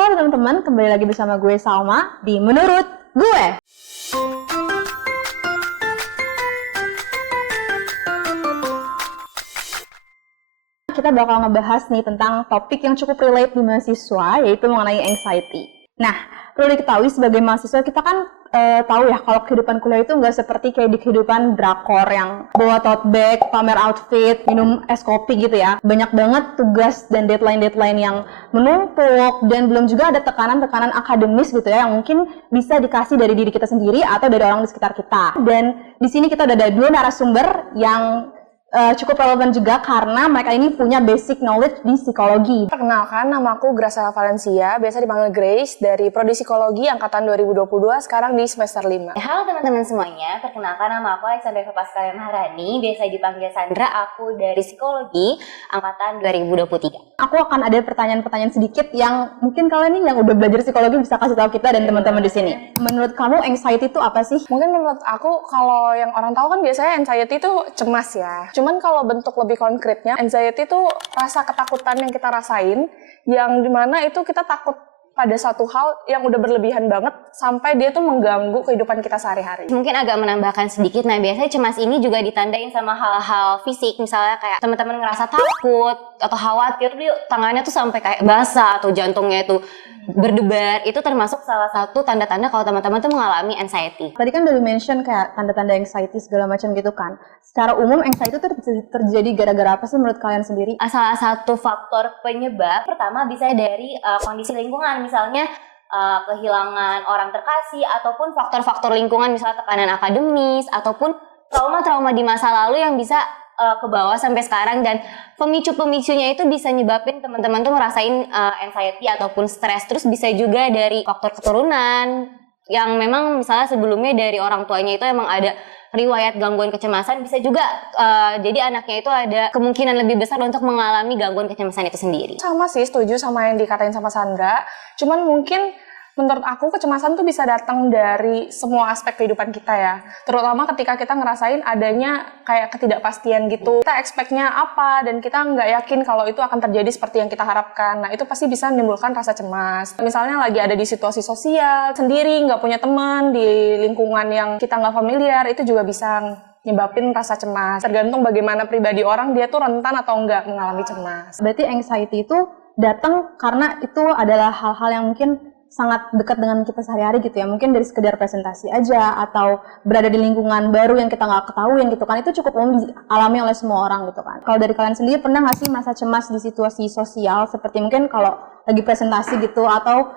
Halo teman-teman, kembali lagi bersama gue Salma di Menurut Gue. Kita bakal ngebahas nih tentang topik yang cukup relate di mahasiswa, yaitu mengenai anxiety. Nah, perlu diketahui sebagai mahasiswa kita kan tahu ya kalau kehidupan kuliah itu nggak seperti kayak di kehidupan drakor yang bawa tote bag, pamer outfit, minum es kopi gitu ya. Banyak banget tugas dan deadline-deadline yang menumpuk dan belum juga ada tekanan-tekanan akademis gitu ya yang mungkin bisa dikasih dari diri kita sendiri atau dari orang di sekitar kita. Dan di sini kita udah ada dua narasumber yang cukup relevan juga karena mereka ini punya basic knowledge di psikologi. Perkenalkan, nama aku Graciela Valencia, biasa dipanggil Grace, dari Prodi Psikologi Angkatan 2022, sekarang di semester 5. Halo teman-teman semuanya, perkenalkan nama aku Alexandra Pascalia Maharani, biasa dipanggil Sandra, aku dari Psikologi Angkatan 2023. Aku akan ada pertanyaan-pertanyaan sedikit yang mungkin kalian nih yang udah belajar psikologi bisa kasih tahu kita dan teman-teman di sini. Menurut kamu anxiety itu apa sih? Mungkin menurut aku, kalau yang orang tahu kan biasanya anxiety itu cemas ya. Cuman kalau bentuk lebih konkretnya, anxiety itu rasa ketakutan yang kita rasain, yang dimana itu kita takut pada satu hal yang udah berlebihan banget sampai dia tuh mengganggu kehidupan kita sehari-hari. Mungkin agak menambahkan sedikit, nah biasanya cemas ini juga ditandain sama hal-hal fisik, misalnya kayak teman-teman ngerasa takut atau khawatir, tangannya tuh sampai kayak basah atau jantungnya itu berdebar, itu termasuk salah satu tanda-tanda kalau teman-teman tuh mengalami anxiety. Tadi kan udah di-mention kayak tanda-tanda anxiety segala macam gitu kan. Secara umum anxiety itu terjadi gara-gara apa sih menurut kalian sendiri? Salah satu faktor penyebab pertama bisa dari kondisi lingkungan, misalnya kehilangan orang terkasih ataupun faktor-faktor lingkungan, misalnya tekanan akademis ataupun trauma-trauma di masa lalu yang bisa ke bawah sampai sekarang, dan pemicu-pemicunya itu bisa nyebabin teman-teman tuh ngerasain anxiety ataupun stres. Terus bisa juga dari faktor keturunan yang memang misalnya sebelumnya dari orang tuanya itu emang ada riwayat gangguan kecemasan, bisa juga jadi anaknya itu ada kemungkinan lebih besar untuk mengalami gangguan kecemasan itu sendiri. Sama sih, setuju sama yang dikatain sama Sandra. Cuman mungkin menurut aku kecemasan tuh bisa datang dari semua aspek kehidupan kita ya. Terutama ketika kita ngerasain adanya kayak ketidakpastian gitu. Kita expect-nya apa dan kita nggak yakin kalau itu akan terjadi seperti yang kita harapkan. Nah itu pasti bisa menimbulkan rasa cemas. Misalnya lagi ada di situasi sosial, sendiri, nggak punya teman, di lingkungan yang kita nggak familiar, itu juga bisa nyebabin rasa cemas. Tergantung bagaimana pribadi orang, dia tuh rentan atau nggak mengalami cemas. Berarti anxiety itu datang karena itu adalah hal-hal yang mungkin sangat dekat dengan kita sehari-hari gitu ya, mungkin dari sekedar presentasi aja atau berada di lingkungan baru yang kita nggak ketahuin gitu kan, itu cukup umum dialami oleh semua orang gitu kan. Kalau dari kalian sendiri pernah nggak sih masa cemas di situasi sosial seperti mungkin kalau lagi presentasi gitu atau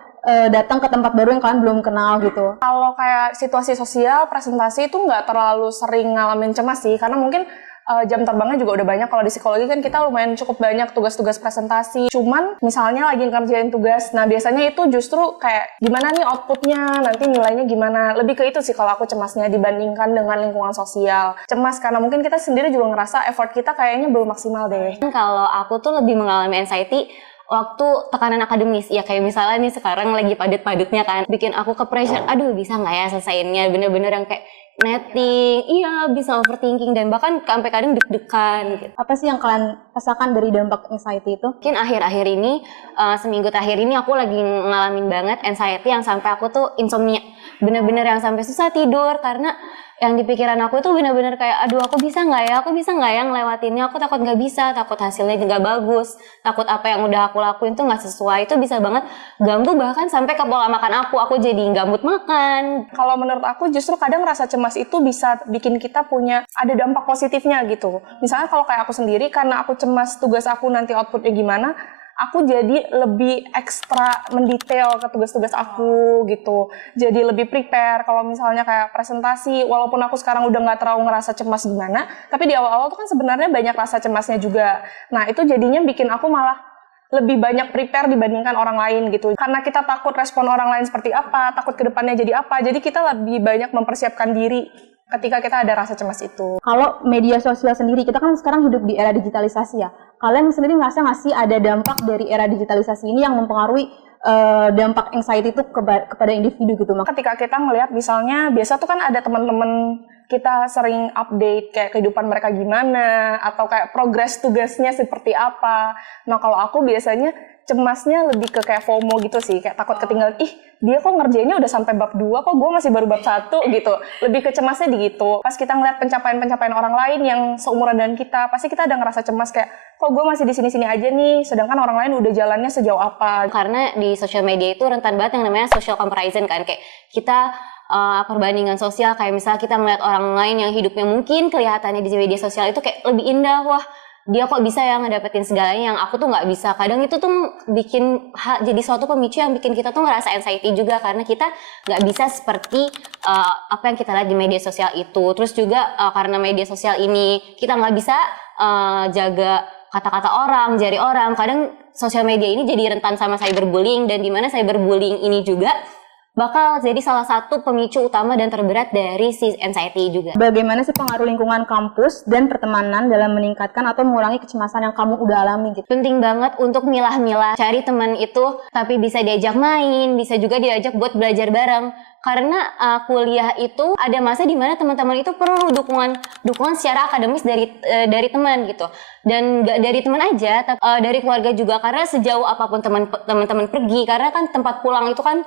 datang ke tempat baru yang kalian belum kenal gitu? Kalau kayak situasi sosial, presentasi itu nggak terlalu sering ngalamin cemas sih, karena mungkin jam terbangnya juga udah banyak. Kalau di psikologi kan kita lumayan cukup banyak tugas-tugas presentasi. Cuman misalnya lagi ngerjain tugas, nah biasanya itu justru kayak gimana nih outputnya, nanti nilainya gimana. Lebih ke itu sih kalau aku cemasnya dibandingkan dengan lingkungan sosial. Cemas karena mungkin kita sendiri juga ngerasa effort kita kayaknya belum maksimal deh. Kalau aku tuh lebih mengalami anxiety waktu tekanan akademis, ya kayak misalnya nih sekarang lagi padat-padatnya kan, bikin aku ke pressure, aduh bisa nggak ya selesaiinnya, bener-bener yang kayak netting, iya bisa overthinking dan bahkan sampai kadang deg-degan gitu. Apa sih yang kalian rasakan dari dampak anxiety itu? Mungkin akhir-akhir ini, seminggu terakhir ini aku lagi ngalamin banget anxiety yang sampai aku tuh insomnia, bener-bener yang sampai susah tidur karena yang di pikiran aku tuh bener-bener kayak aduh aku bisa nggak ya ngelewatinnya, aku takut nggak bisa, takut hasilnya nggak bagus, takut apa yang udah aku lakuin tuh nggak sesuai. Itu bisa banget ganggu bahkan sampai ke pola makan aku jadi nggak mood makan. Kalau menurut aku justru kadang rasa cemas itu bisa bikin kita punya ada dampak positifnya gitu. Misalnya kalau kayak aku sendiri, karena aku cemas tugas aku nanti outputnya gimana, aku jadi lebih ekstra mendetail ke tugas-tugas aku gitu. Jadi lebih prepare. Kalau misalnya kayak presentasi, walaupun aku sekarang udah nggak terlalu ngerasa cemas gimana, tapi di awal-awal tuh kan sebenarnya banyak rasa cemasnya juga. Nah itu jadinya bikin aku malah lebih banyak prepare dibandingkan orang lain gitu. Karena kita takut respon orang lain seperti apa, takut ke depannya jadi apa, jadi kita lebih banyak mempersiapkan diri ketika kita ada rasa cemas itu. Kalau media sosial sendiri, kita kan sekarang hidup di era digitalisasi ya. Kalian sendiri ngerasa nggak sih ada dampak dari era digitalisasi ini yang mempengaruhi dampak anxiety itu kepada individu gitu. Ketika kita ngelihat misalnya biasa tuh kan ada teman-teman kita sering update kayak kehidupan mereka gimana atau kayak progres tugasnya seperti apa. Nah kalau aku biasanya cemasnya lebih ke kayak FOMO gitu sih, kayak takut ketinggalan, dia kok ngerjainnya udah sampai bab 2, kok gue masih baru bab 1 gitu. Lebih ke cemasnya di gitu. Pas kita ngeliat pencapaian-pencapaian orang lain yang seumuran dengan kita, pasti kita ada ngerasa cemas kayak, kok gue masih di sini-sini aja nih, sedangkan orang lain udah jalannya sejauh apa. Karena di sosial media itu rentan banget yang namanya social comparison kan, kayak kita perbandingan sosial, kayak misalnya kita melihat orang lain yang hidupnya mungkin kelihatannya di media sosial itu kayak lebih indah, wah dia kok bisa ya ngedapetin segalanya yang aku tuh nggak bisa. Kadang itu tuh bikin jadi suatu pemicu yang bikin kita tuh ngerasa anxiety juga, karena kita nggak bisa seperti apa yang kita lihat di media sosial itu. Terus juga karena media sosial ini kita nggak bisa jaga kata-kata orang, jari orang. Kadang sosial media ini jadi rentan sama cyberbullying, dan dimana cyberbullying ini juga bakal jadi salah satu pemicu utama dan terberat dari si anxiety juga. Bagaimana sih pengaruh lingkungan kampus dan pertemanan dalam meningkatkan atau mengurangi kecemasan yang kamu udah alami gitu? Penting banget untuk milah-milah, cari teman itu tapi bisa diajak main, bisa juga diajak buat belajar bareng. Karena kuliah itu ada masa di mana teman-teman itu perlu dukungan secara akademis dari teman gitu. Dan nggak dari teman aja, tapi dari keluarga juga, karena sejauh apapun teman-teman pergi, karena kan tempat pulang itu kan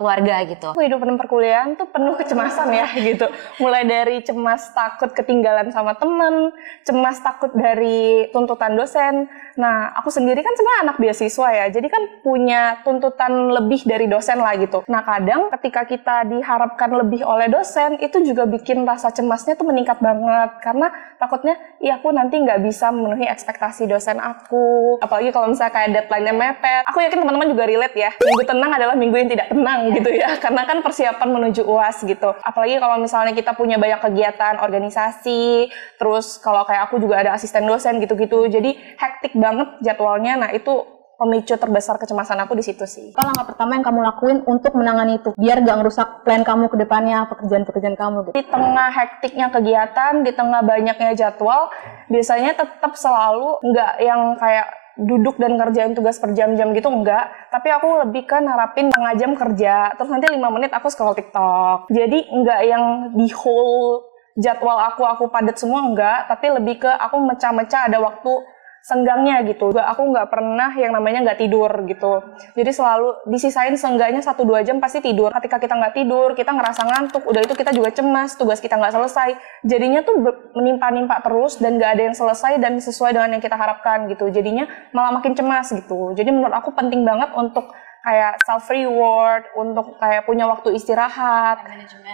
keluarga gitu. Kehidupan perkuliahan tuh penuh kecemasan ya gitu. Mulai dari cemas takut ketinggalan sama temen, cemas takut dari tuntutan dosen. Nah, aku sendiri kan sebenarnya anak beasiswa ya, jadi kan punya tuntutan lebih dari dosen lah gitu. Nah, kadang ketika kita diharapkan lebih oleh dosen, itu juga bikin rasa cemasnya tuh meningkat banget. Karena takutnya, aku nanti nggak bisa memenuhi ekspektasi dosen aku. Apalagi kalau misalnya kayak deadline-nya mepet. Aku yakin teman-teman juga relate ya, minggu tenang adalah minggu yang tidak tenang gitu ya. Karena kan persiapan menuju UAS gitu. Apalagi kalau misalnya kita punya banyak kegiatan organisasi, terus kalau kayak aku juga ada asisten dosen gitu-gitu. Jadi hektik banget jadwalnya. Nah, itu pemicu terbesar kecemasan aku di situ sih. Apa langkah pertama yang kamu lakuin untuk menangani itu biar gak ngerusak plan kamu ke depannya, pekerjaan-pekerjaan kamu gitu? Di tengah hektiknya kegiatan, di tengah banyaknya jadwal, biasanya tetap selalu nggak yang kayak duduk dan ngerjain tugas per jam-jam gitu, enggak. Tapi aku lebih ke nerapin setengah jam kerja, terus nanti 5 menit aku scroll TikTok. Jadi nggak yang di whole jadwal aku padat semua, enggak. Tapi lebih ke aku mecah-mecah ada waktu senggangnya gitu. Aku nggak pernah yang namanya nggak tidur gitu. Jadi selalu disisain seenggaknya 1-2 jam pasti tidur. Ketika kita nggak tidur, kita ngerasa ngantuk. Udah itu kita juga cemas, tugas kita nggak selesai. Jadinya tuh menimpa-nimpa terus dan nggak ada yang selesai dan sesuai dengan yang kita harapkan gitu. Jadinya malah makin cemas gitu. Jadi menurut aku penting banget untuk kayak self reward, untuk kayak punya waktu istirahat.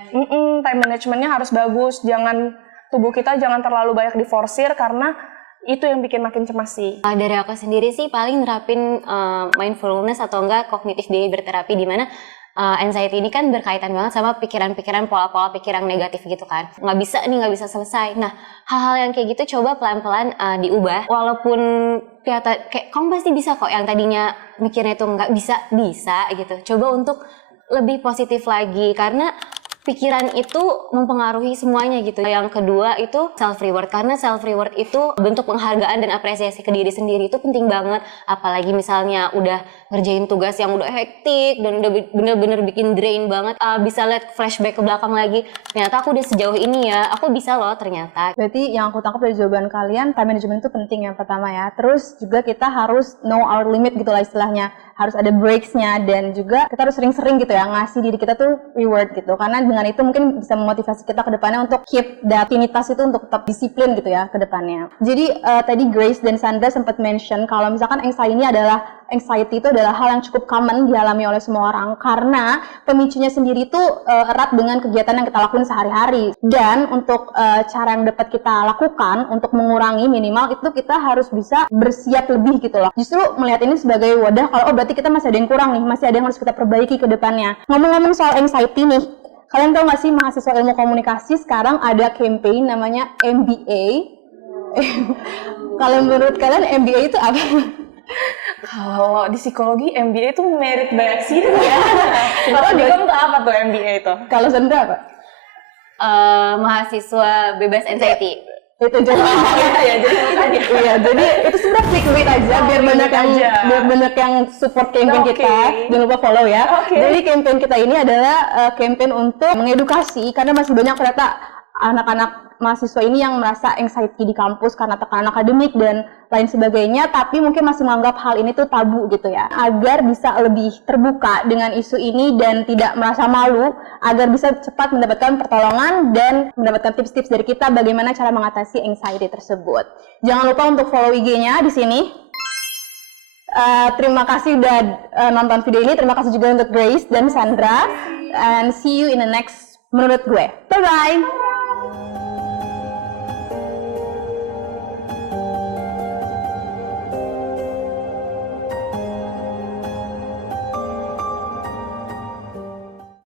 Time managementnya harus bagus. Tubuh kita jangan terlalu banyak diforsir, karena itu yang bikin makin cemas sih. Dari aku sendiri sih paling nerapin mindfulness atau enggak cognitive behavior therapy, di mana anxiety ini kan berkaitan banget sama pikiran-pikiran, pola-pola pikiran negatif gitu kan. Nggak bisa selesai. Nah, hal-hal yang kayak gitu coba pelan-pelan diubah. Walaupun kelihatan kayak kamu pasti bisa kok, yang tadinya mikirnya itu nggak bisa gitu. Coba untuk lebih positif lagi, karena pikiran itu mempengaruhi semuanya gitu. Yang kedua itu self reward, karena self reward itu bentuk penghargaan dan apresiasi ke diri sendiri, itu penting banget. Apalagi misalnya udah ngerjain tugas yang udah hektik dan udah bener-bener bikin drain banget, bisa lihat flashback ke belakang lagi, ternyata aku udah sejauh ini ya, aku bisa loh ternyata. Berarti yang aku tangkap dari jawaban kalian, time management itu penting yang pertama ya. Terus juga kita harus know our limit gitu lah istilahnya. Harus ada breaks-nya, dan juga kita harus sering-sering gitu ya ngasih diri kita tuh reward gitu. Karena dengan itu mungkin bisa memotivasi kita ke depannya untuk keep rutinitas itu untuk tetap disiplin gitu ya ke depannya. Jadi tadi Grace dan Sandra sempat mention kalau misalkan anxiety itu adalah hal yang cukup common dialami oleh semua orang, karena pemicunya sendiri itu erat dengan kegiatan yang kita lakukan sehari-hari. Dan untuk cara yang dapat kita lakukan untuk mengurangi minimal itu, kita harus bisa bersiap lebih gitu loh. Justru melihat ini sebagai wadah kalau berarti kita masih ada yang kurang nih, masih ada yang harus kita perbaiki ke depannya. Ngomong-ngomong soal anxiety nih, kalian tahu nggak sih mahasiswa ilmu komunikasi sekarang ada campaign namanya MBA? Kalau menurut kalian MBA itu apa? Kalau di psikologi MBA itu merit by accident ya. Kalau di kamu tuh apa tuh MBA itu? Kalau Sandra apa? Mahasiswa bebas anxiety. Itu jadi ya, jadi makanya. iya, jadi itu sebenarnya clickbait aja biar banyak yang support campaign Oke. kita. Jangan lupa follow ya. Oke. Jadi campaign kita ini adalah campaign untuk mengedukasi karena masih banyak ternyata anak-anak mahasiswa ini yang merasa anxiety di kampus karena tekanan akademik dan lain sebagainya, tapi mungkin masih menganggap hal ini tuh tabu gitu ya. Agar bisa lebih terbuka dengan isu ini dan tidak merasa malu, agar bisa cepat mendapatkan pertolongan dan mendapatkan tips-tips dari kita bagaimana cara mengatasi anxiety tersebut. Jangan lupa untuk follow IG-nya di sini. Terima kasih udah nonton video ini. Terima kasih juga untuk Grace dan Sandra. And see you in the next menurut gue. Bye-bye!